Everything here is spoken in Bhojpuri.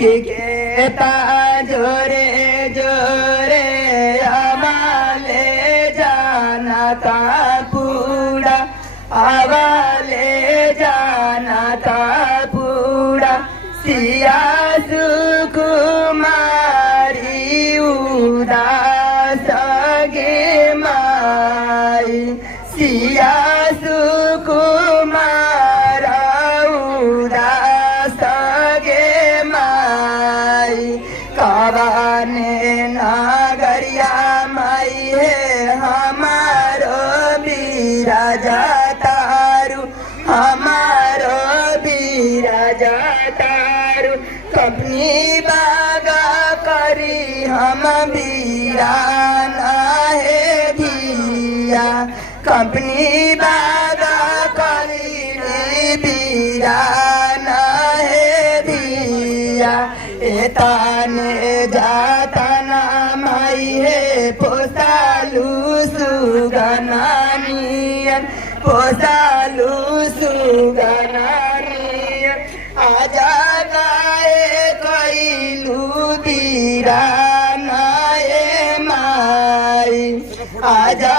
केता जोरे जोरे आवाले जाना था पूरा आवाले जाना था पूरा सिया सुकुमारी उदास गे माई सिया सुकुमारा उदास गे माई कवाने नागरिया माई है हमारो बिराजा तारू हमारो बिराजा तारू कपनी बागा करी हम बिराना है धिया कंपनी बागा करी बिराना है धिया एताने जाता ना माई है पोसालू सुगनानियन पोसालू सुगनानियन आजा गाए कैलू बिराना ए माई आजा